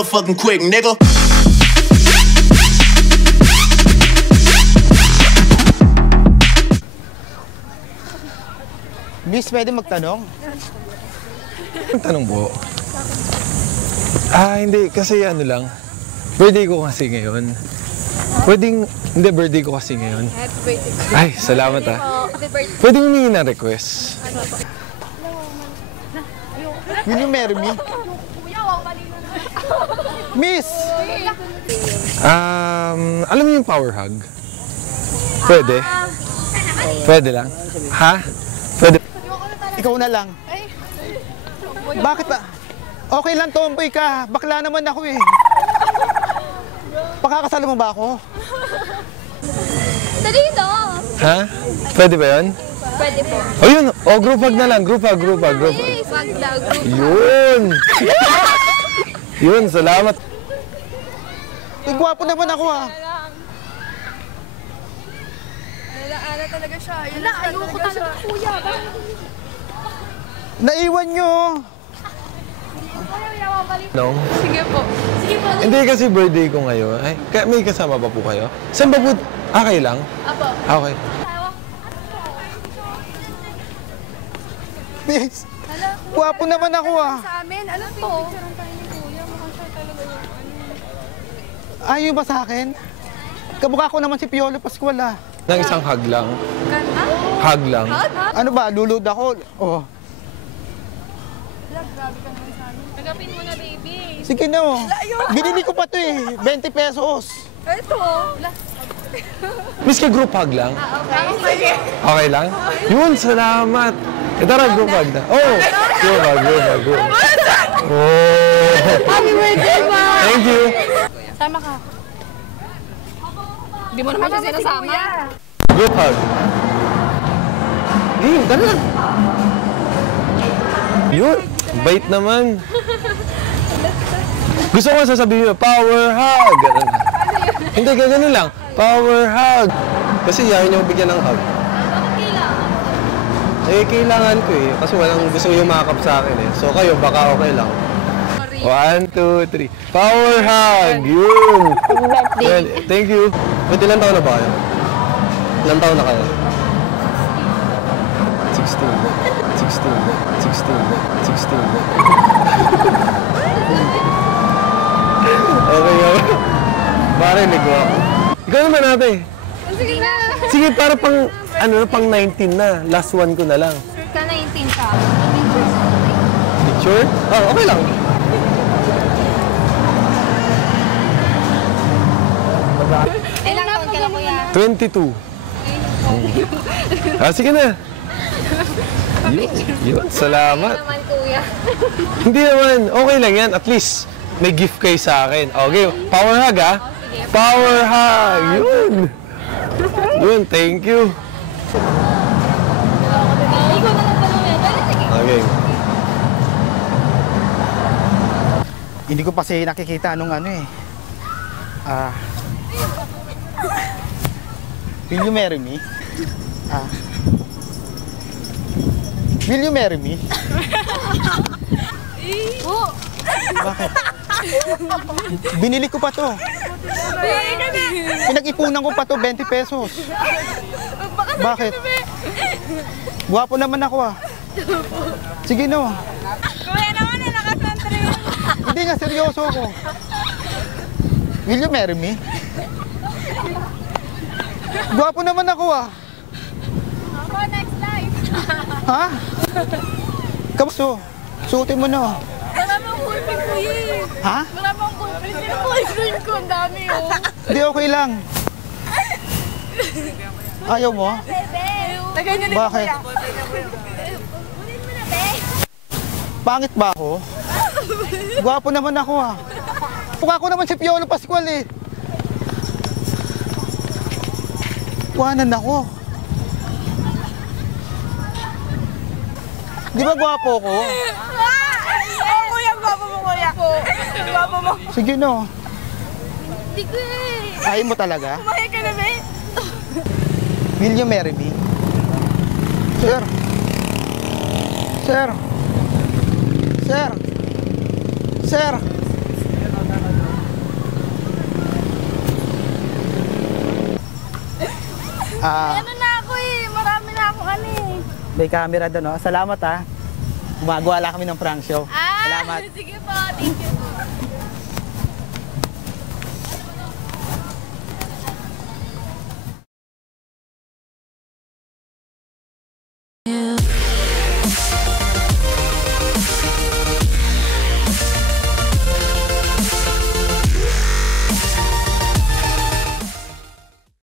real fucking quick, nigga. Miss, pwede magtanong? Tanong po. Hindi. Kasi ano lang. Birthday ko kasi ngayon. Hindi, birthday ko kasi ngayon. Happy birthday. Ay, salamat Happy birthday. Pwedeng humingi ng request. Will you marry me? Miss! Alam mo yung power hug? Pwede? Pwede lang? Ha? Pwede. Ikaw na lang. Bakit ba? Okay lang, tomboy ka. Bakla naman ako eh. Pakakasal mo ba ako? Dito. Ha? Pwede ba yun? Pwede po. O yun. O, group hug na lang. Group hug. Yes, wag daw. Yun! Yun, salamat. Gwapo naman ako ha. Ala talaga siya. Ayoko talaga, kuya. Naiwan nyo. No? Sige po. Hindi kasi birthday ko ngayon. Ay, may kasama pa po kayo? Saan ba po? Okay lang? Apo. Okay. Miss, gwapo naman ako ha. Sa amin, ano to? Ayaw ba sa akin? Kamukha ko naman si Piolo Pascual ha. Nang isang hug lang. Hug lang. Ano ba, lulod ako? Oh. Nagapin mo na, baby. Sige na oh. Binili ko pa to eh. 20 pesos. Ito. Miss ka group hug lang? Okay. Okay lang? Yun, salamat. Tara, group hug na. Oh! Group hug. Oh! Happy birthday, ma! Thank you! Tama ka. Hindi mo naman siya sinasama. Group hug. Tara lang. Yun, bait naman. Gusto ko sasabihin mo, power hug. Ganun. Hindi, ganun lang. Power hug. Kasi yakin niyo bigyan ng hug. Kailangan ko eh. Kasi walang gusto yumakap sa akin eh. So kayo, baka okay lang. 1, 2, 3. Power hug! Yun! Yan. Thank you. Ba't ilang taon na ba kayo? Ilang taon na kayo? 16. Okay. Marinig mo ako. Ikaw naman ate. Sige na. Sige, para pang 19 na. Last one ko na lang. Ka 19 ka. Picture? Oh, okay lang. Ilang taon ka na, kuya? 22. Sige na. Yun, salamat. Naman, kuya. Hindi naman, okay lang yan. At least, may gift kayo sa akin. Okay, power hug ha? Power hug! Yun, thank you. Okay. Hindi ko pa siya nakikita nung ano eh. Will you marry me? Will you marry me? Bakit? Binili ko pa to. Pinag-ipunan ko pa to, 20 pesos. Bakit? Gwapo naman ako ah. Sige no. Kuya naman, nakasantre. Hindi nga, seryoso ako. Will you marry me? Gwapo naman ako ah. Ako, next life. Ha? Kamusto? Suotin mo na. Wala bang boyfriend ko eh. Ha? Wala bang boyfriend. Sino boyfriend ko? Ang dami oh. Hindi, okay lang. Ayaw mo? Lagay niyo din Bakit? Pangit ba ako? Gwapo naman ako ah. Mukha ko naman si Piolo Pascual eh. Kuhanan ako. Di ba gwapo ko? Oo, kuya. Gwapo mo, kuya. Gwapo mo. Sige no. Hindi ko eh. Ayaw mo talaga? Kumahay ka na ba eh? Will you marry me? Sir. Sir. Sir. Sir. Ano na ako eh. Marami na akong ano eh. May camera doon, no? Salamat, ha. Gumagawa lang kami ng prank show. Ah, Salamat. sige po. Thank you.